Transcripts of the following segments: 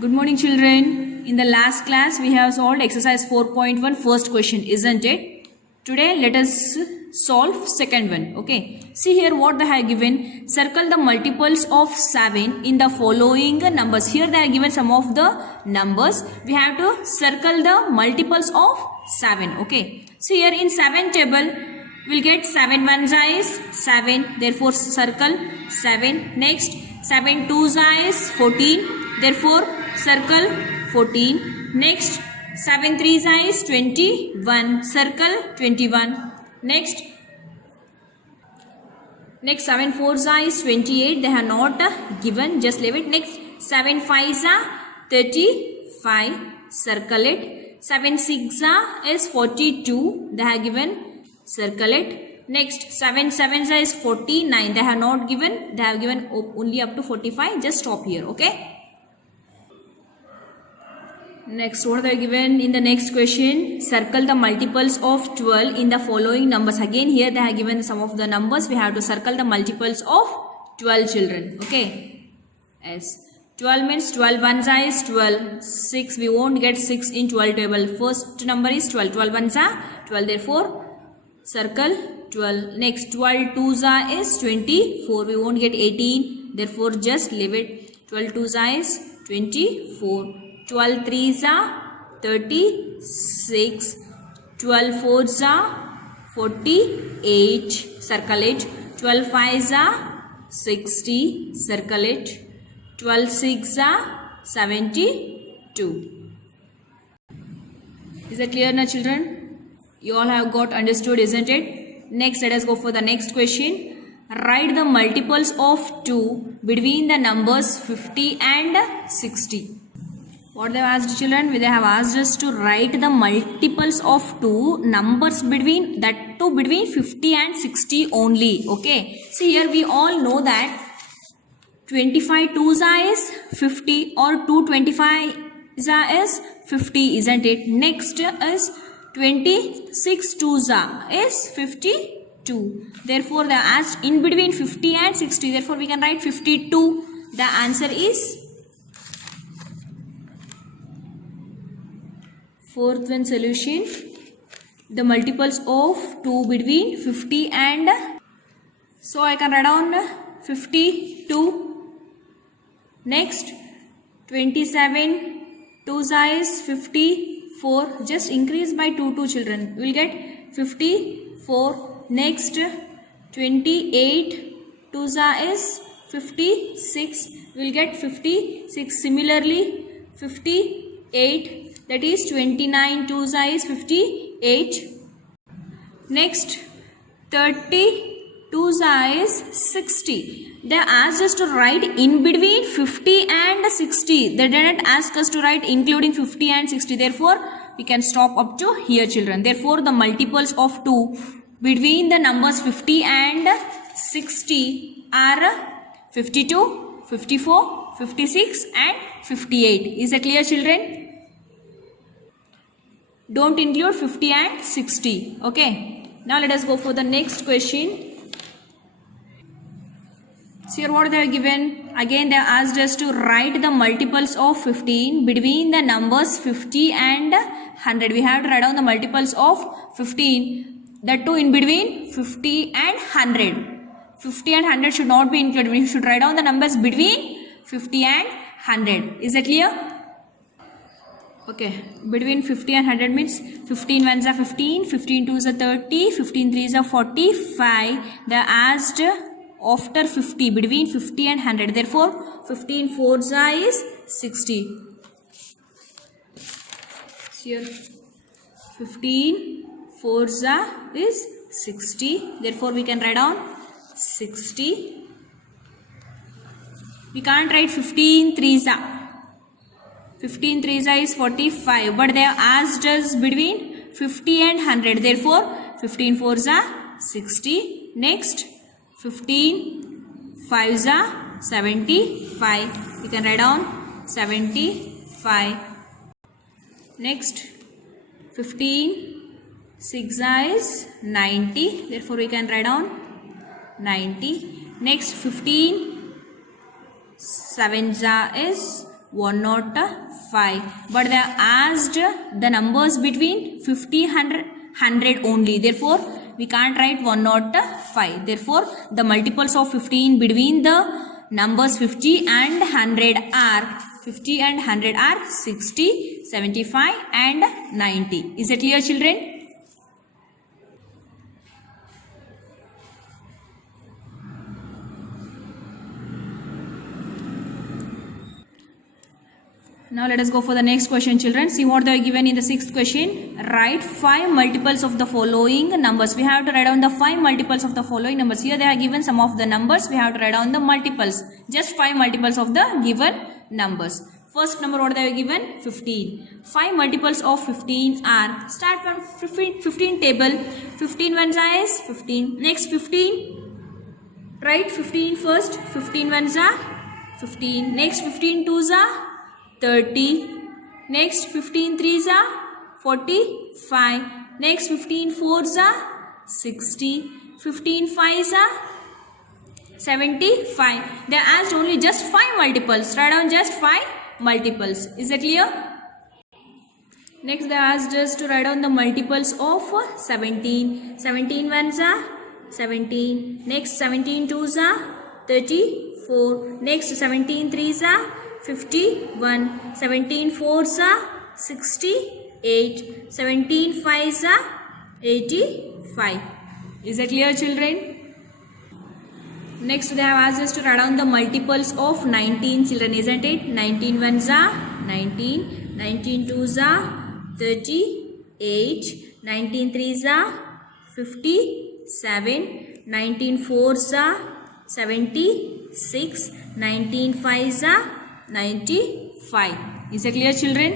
Good morning, children. In the last class, we have solved exercise 4.1 first question, isn't it? Today, let us solve second one. Okay. See here what they have given. Circle the multiples of 7 in the following numbers. Here they are given some of the numbers. We have to circle the multiples of 7. Okay. See here in 7 table, we'll get 7 ones is 7. Therefore, circle 7. Next, 7 twos is 14. Therefore, circle 14. Next, 7 threes is 21. Circle 21. Next 7 fours is 28. They are not given. Just leave it. Next, 7 fives are 35. Circle it. 7 six is 42. They are given. Circle it. Next, 7 sevens is 49. They have not given. They have given only up to 45. Just stop here. Okay. Next, what they are given in the next question? Circle the multiples of 12 in the following numbers. Again, here they have given some of the numbers. We have to circle the multiples of 12 children. Okay. Yes. 12 means 12 ones is 12. 6. We won't get 6 in 12 table. First number is 12. 12 ones are 12. Therefore, circle 12. Next, 12 twos is 24. We won't get 18. Therefore, just leave it. 12 twos is 24. 12 threes are 36. 12 fours are 48. Circle it. 12 fives are 60. Circle it. 12 six are 72. Is that clear now, children? You all have got understood, isn't it? Next, let us go for the next question. Write the multiples of 2 between the numbers 50 and 60. What they have asked, children? They have asked us to write the multiples of 2 numbers between 50 and 60 only. Okay. See here we all know that 25 twos is 50 or 225 is 50, isn't it? Next is 26 twos is 52. Therefore, they are asked in between 50 and 60. Therefore, we can write 52. The answer is fourth one solution. The multiples of 2 between 50 and, so I can write down 52. Next, 27 twos is 54. Just increase by 2 children. We will get 54. Next, 28 twos is 56. We will get 56. Similarly, 58. That is 29 twos is 58. Next, 30 twos is 60. They asked us to write in between 50 and 60. They didn't ask us to write including 50 and 60. Therefore, we can stop up to here, children. Therefore, the multiples of 2 between the numbers 50 and 60 are 52, 54, 56 and 58. Is that clear, children? Don't include 50 and 60. Okay. Now let us go for the next question. So here what they are given. Again they asked us to write the multiples of 15 between the numbers 50 and 100. We have to write down the multiples of 15. That too in between 50 and 100. 50 and 100 should not be included. We should write down the numbers between 50 and 100. Is that clear? Okay, between 50 and 100 means 15 ones are 15, 15 twos are 30, 15 threes are 45. They are asked after 50, between 50 and 100. Therefore, 15 fours is 60. Here, 15 fours is 60. Therefore, we can write down 60. We can't write 15 threes 15 threes is 45, but they have asked us between 50 and 100. Therefore, 15 fours are 60. Next, 15 fives are 75. We can write down 75. Next, 15 6 is 90. Therefore, we can write down 90. Next, 15 7 is 105. But they are asked the numbers between 50, 100 only. Therefore, we can't write 105. Therefore, the multiples of 15 between the numbers 50 and 100 are 60, 75 and 90. Is it clear, children? Now let us go for the next question, children. See what they are given in the sixth question. Write 5 multiples of the following numbers. We have to write down the 5 multiples of the following numbers. Here they are given some of the numbers. We have to write down the multiples. Just 5 multiples of the given numbers. First number what they are given? 15. 5 multiples of 15 are, start from 15 table. 15 ones is 15. Next 15. Write 15 first. 15 ones are 15. Next 15 twos are 30. Next 15 threes are 45. Next 15 fours are 60. 15 fives are 75. They are asked only just 5 multiples. Write down just 5 multiples. Is it clear? Next they are asked us to write down the multiples of 17. 17 ones are 17. Next 17 twos are 34. Next 17 threes are 51. 17 fours are 68. 17 fives are 85. Is it clear, children? Next they have asked us to write down the multiples of 19, children, isn't it? 19 ones are 19. 19 twos are 38. 19 threes are 57. 19 fours are 76. 19 fives are 95. Is it clear, children?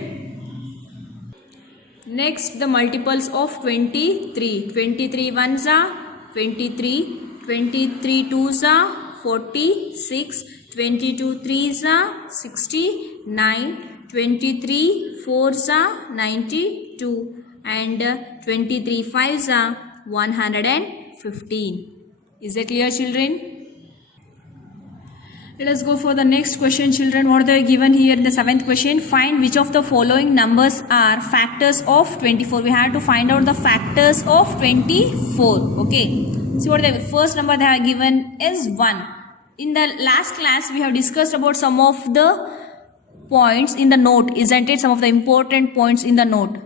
Next the multiples of 23. 23 ones are 23. 23 twos are 46. 22 threes are 69. 23 fours are 92. And 23 fives are 115. Is it clear, children? Let us go for the next question, children. What they are given here in the 7th question. Find which of the following numbers are factors of 24. We have to find out the factors of 24. Okay. See what the first number they are given is 1. In the last class, we have discussed about some of the points in the note, isn't it? Some of the important points in the note.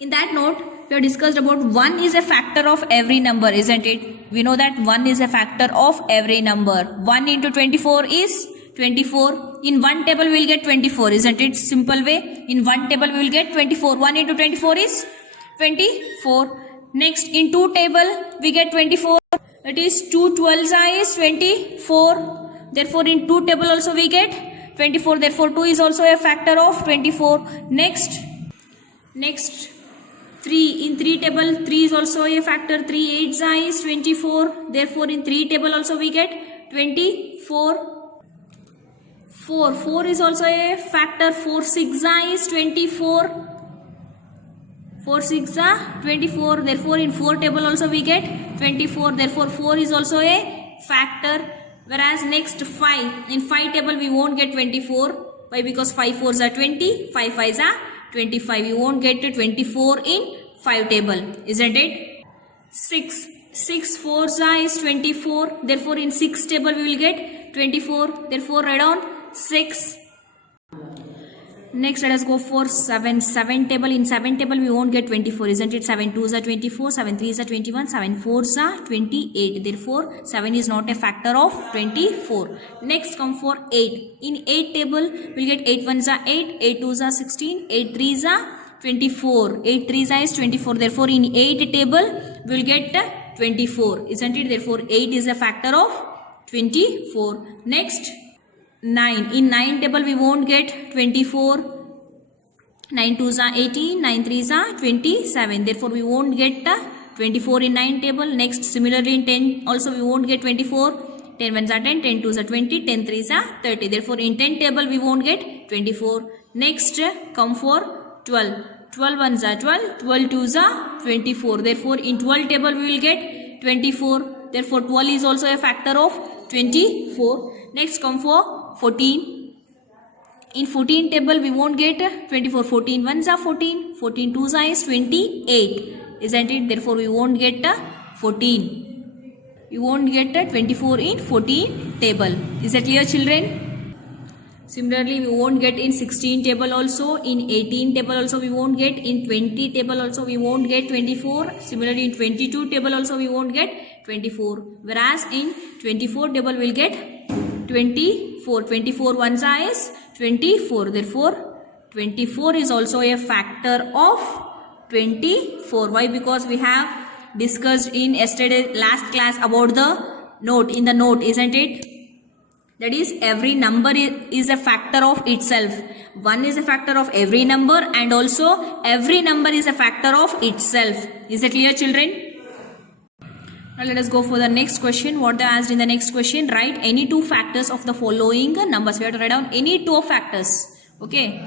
In that note, we have discussed about 1 is a factor of every number, isn't it? We know that 1 is a factor of every number. 1 into 24 is 24. In one table we will get 24, isn't it? Simple way. In one table we will get 24. 1 into 24 is 24. Next, in 2 table we get 24. It is 2 12s is 24. Therefore, in 2 table also we get 24. Therefore, 2 is also a factor of 24. Next 3. In 3 table, 3 is also a factor. 3 8s is 24. Therefore, in 3 table also we get 24. 4 is also a factor. 4 6 is 24. 4 6 are 24. Therefore, in 4 table also we get 24. Therefore, 4 is also a factor. Whereas next 5. In 5 table we won't get 24. Why? Because 5 4s are 20. 5 5s are 25. We won't get to 24 in 5 table. Isn't it? 6 4s is 24. Therefore, in 6 table we will get 24. Therefore, write down 6. Next, let us go for 7 table. In 7 table we won't get 24, isn't it? 7 2s are 24. 7 3s are 21. 7 4s are 28. Therefore, 7 is not a factor of 24. Next, come for 8. In 8 table we'll get 8 1s are 8. 8 2s are 16. 8 3s are 24. 8 3s is 24. Therefore, in 8 table we will get 24, isn't it? Therefore, 8 is a factor of 24. Next, 9. In 9 table we won't get 24. 9 2s are 18. 9 3s are 27. Therefore, we won't get 24 in 9 table. Next, similarly in 10 also we won't get 24. 10 1s are 10. 10 2s are 20. 10 3s are 30. Therefore, in 10 table we won't get 24. Next, come for 12. 12 1s are 12. 12 2s are 24. Therefore, in 12 table we will get 24. Therefore, 12 is also a factor of 24. Next, come for 14. in 14 table we won't get 24. 14 ones are 14. 14 twos are is 28. Isn't it? Therefore we won't get 14. You won't get 24 in 14 table. Is that clear, children? Similarly, we won't get in 16 table also. In 18 table also we won't get. In 20 table also we won't get 24. Similarly, in 22 table also we won't get 24. Whereas in 24 table we'll get 24. 24 ones are is 24. Therefore, 24 is also a factor of 24. Why? Because we have discussed in yesterday last class about the note. In the note, isn't it? That is, every number is a factor of itself. 1 is a factor of every number, and also every number is a factor of itself. Is it clear, children? Now let us go for the next question. What they asked in the next question: write any two factors of the following numbers. We have to write down any two factors. Okay.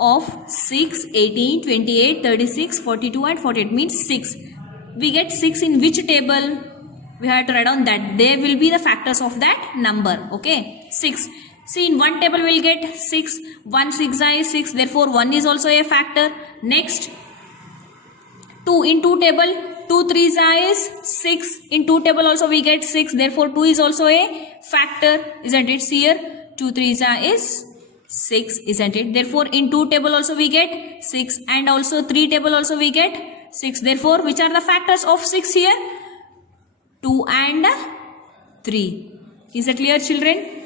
Of 6, 18, 28, 36, 42 and 48 means 6. We get 6 in which table? We have to write down that they will be the factors of that number. Okay, 6. See, in one table we will get 6. 1 6 is 6. Therefore, 1 is also a factor. Next, 2 in 2 table. 2 3s is 6. In 2 table also we get 6. Therefore, 2 is also a factor. Isn't it? See here, 2 3s is 6. Isn't it? Therefore, in 2 table also we get 6. And also 3 table also we get 6. Therefore, which are the factors of 6 here? 2 and 3. Is that clear, children?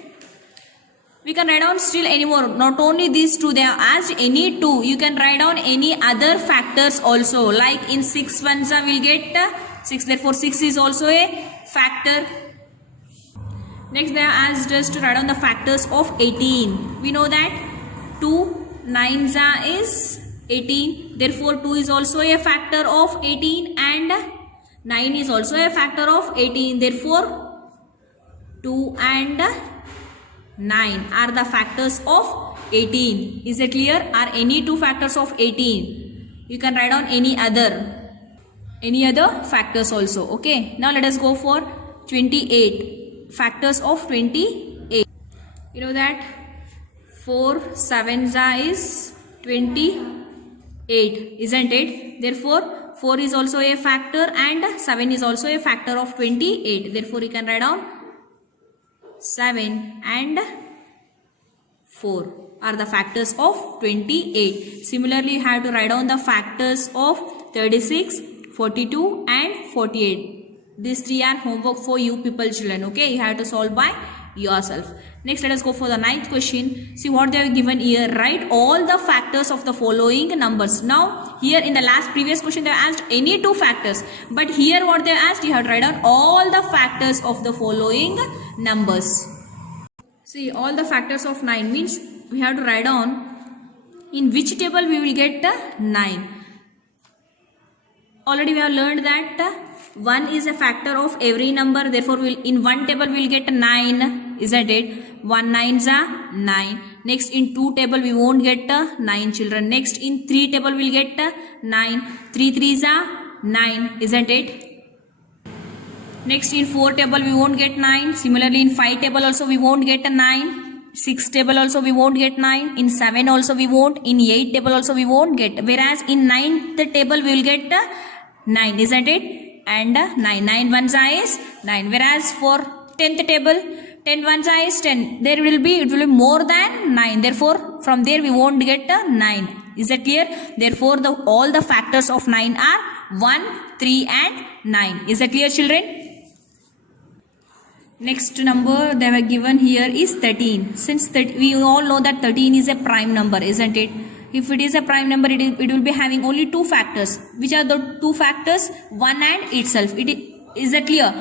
We can write down still any more. Not only these two, they are asked any two. You can write down any other factors also. Like in 6 ones we'll get 6. Therefore, 6 is also a factor. Next, they are asked us to write down the factors of 18. We know that 2 9s is 18. Therefore, 2 is also a factor of 18 and 9 is also a factor of 18. Therefore, 2 and 9 are the factors of 18. Is it clear? Are any two factors of 18? You can write down any other factors also. Okay. Now let us go for 28. Factors of 28. You know that 4 7s is 28. Isn't it? Therefore, 4 is also a factor and 7 is also a factor of 28. Therefore, you can write down 7 and 4 are the factors of 28. Similarly, you have to write down the factors of 36, 42 and 48. These three are homework for you people, children. Okay, you have to solve by yourself. Next, let us go for the 9th question. See what they have given here. Write all the factors of the following numbers. Now, here in the previous question, they have asked any two factors. But here what they have asked, you have to write down all the factors of the following numbers. See, all the factors of 9 means we have to write down in which table we will get 9. Already we have learned that 1 is a factor of every number. Therefore, in one table we will get 9. Isn't it? 1 9s are 9. Next, in 2 table we won't get 9, children. Next, in 3 table we will get 9. 3 3s are 9. Isn't it? Next, in 4 table we won't get 9. Similarly, in 5 table also we won't get 9. 6 table also we won't get 9. In 7 also we won't. In 8 table also we won't get. Whereas in 9th table we will get 9. Isn't it? And 9 ones is 9. Whereas for 10th table, 10 ones is 10. It will be more than 9. Therefore, from there we won't get 9. Is that clear? Therefore, all the factors of 9 are 1, 3 and 9. Is that clear, children? Next number they were given here is 13. Since we all know that 13 is a prime number, isn't it? If it is a prime number, it will be having only two factors. Which are the two factors? 1 and itself. Is that clear?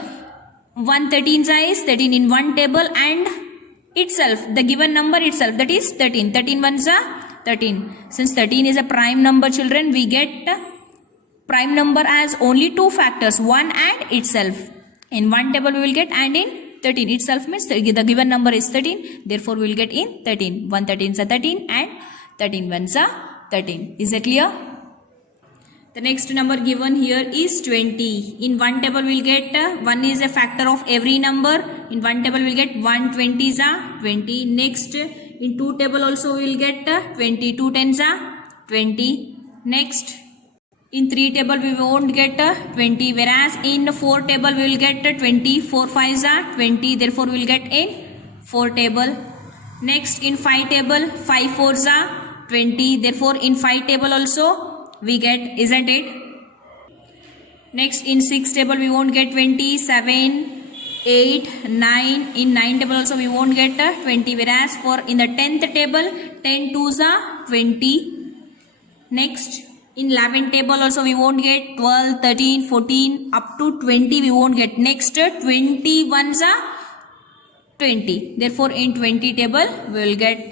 1 13 is 13 in one table and itself, the given number itself, that is 13. 13 ones are 13. Since 13 is a prime number, children, we get prime number as only two factors, 1 and itself. In one table we will get and in 13 itself means the given number is 13. Therefore, we will get in 13. 1 13 is 13 and 13 ones are 13. Is that clear? The next number given here is 20. In one table we will get 1 is a factor of every number. In one table we will get 1 20 is 20. Next, In 2 table also we will get 20. 2 tens are 20. Next, in 3 table we won't get 20, whereas in 4 table we will get 20. 4 fives are 20, therefore we will get in 4 table. Next, in 5 table 5 fours are 20, therefore in 5 table also we get, isn't it? Next, in 6 table we won't get 20. 7, 8, 9. In 9 table also we won't get 20, whereas for in the 10th table 10 twos are 20. Next, in 11 table also we won't get 12, 13, 14 up to 20 we won't get. Next, 20 ones are 20, therefore in 20 table we will get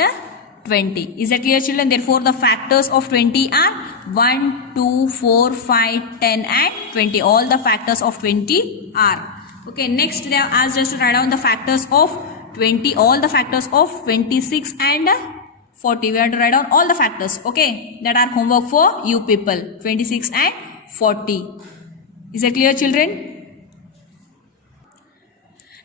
20. Is that clear, children? Therefore the factors of 20 are 1, 2, 4, 5, 10 and 20. All the factors of 20 are. Okay, next they have asked us to write down the factors of 20, all the factors of 26 and 40. We have to write down all the factors. Okay, that are homework for you people, 26 and 40. Is that clear, children?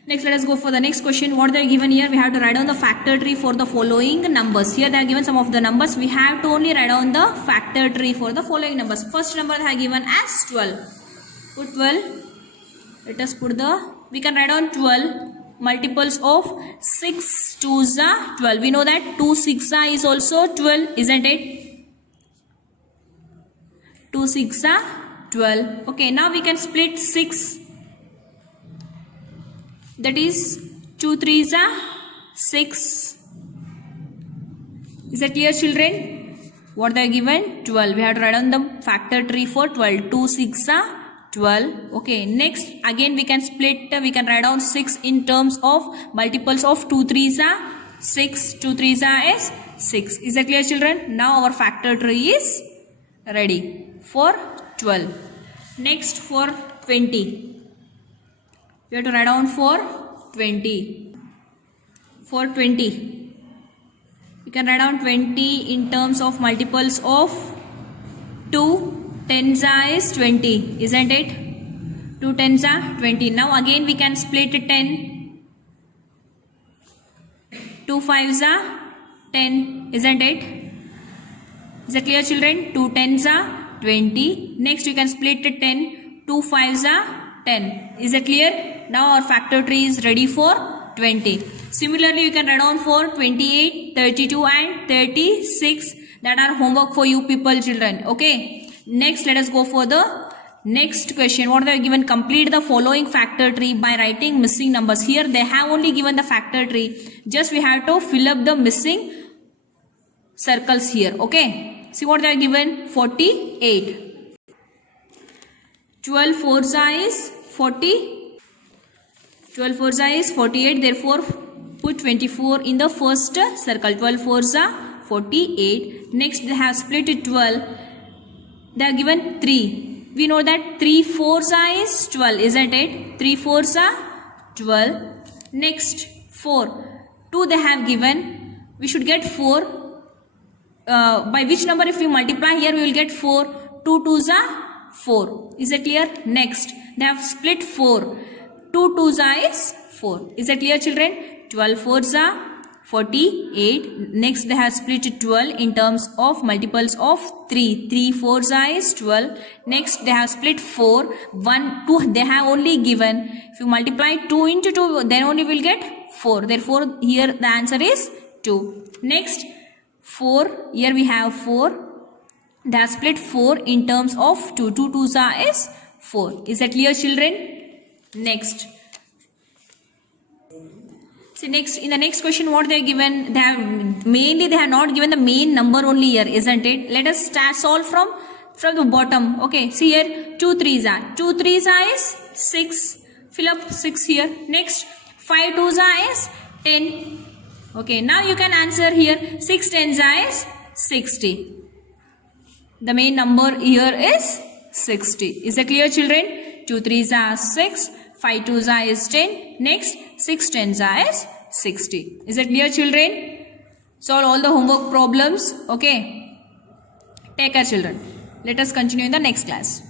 Next, let us go for the next question. What they are given here, we have to write down the factor tree for the following numbers. Here they are given some of the numbers. We have to only write down the factor tree for the following numbers. First number they are given as 12. Put 12. Let us put we can write down 12 multiples of 6 twos are 12. We know that 2 6 is also 12, isn't it? 2 6 are 12. Okay, now we can split 6. That is 2 3s are 6. Is that clear, children? What they are given? 12. We have to write down the factor tree for 12. 2 6 are 12. Okay, next again we can split, we can write down 6 in terms of multiples of 2 3s are 6. 2 3s are is 6. Is that clear, children? Now our factor tree is ready for 12. Next, for 20. We have to write down for 20. For 20, we can write down 20 in terms of multiples of 2 tens is 20, isn't it? 2 tens are 20. Now again we can split 10. 2 fives are 10, isn't it? Is that clear, children? 2 tens are 20. Next you can split 10. 2 fives are 10. Is that clear? Now our factor tree is ready for 20. Similarly, you can write down for 28, 32 and 36. That are homework for you people, children. Okay. Next, let us go for the next question. What they are given? Complete the following factor tree by writing missing numbers. Here they have only given the factor tree. Just we have to fill up the missing circles here. Okay. See what they are given? 48. 12 fours is 40. 12 fours is 48. Therefore, put 24 in the first circle. 12 fours are 48. Next, they have split it 12. They are given 3. We know that 3 fours is 12, isn't it? 3 fours are 12. Next, 4. 2 they have given. We should get 4. By which number if we multiply here, we will get 4. 2 twos are 4. Is that clear? Next, they have split 4. 2 twos is 4. Is that clear, children? 12 fours are 48. Next they have split 12 in terms of multiples of 3. 3 fours is 12. Next they have split 4. 1, 2 they have only given. If you multiply 2 into 2, then only will get 4. Therefore here the answer is 2. Next 4. Here we have 4. They have split 4 in terms of 2. 2 twos is 4. Is that clear, children? Next, see next in the next question what they are given, they have not given the main number only here, isn't it? Let us start solve from the bottom. Okay, see here 2 3s are 2 3s is 6. Fill up 6 here. Next 5 2s is 10. Okay, now you can answer here 6 10s is 60. The main number here is 60. Is that clear, children? 2 3s are 6. 5 2s is 10. Next, 6 10s is 60. Is that clear, children? Solve all the homework problems. Okay. Take care, children. Let us continue in the next class.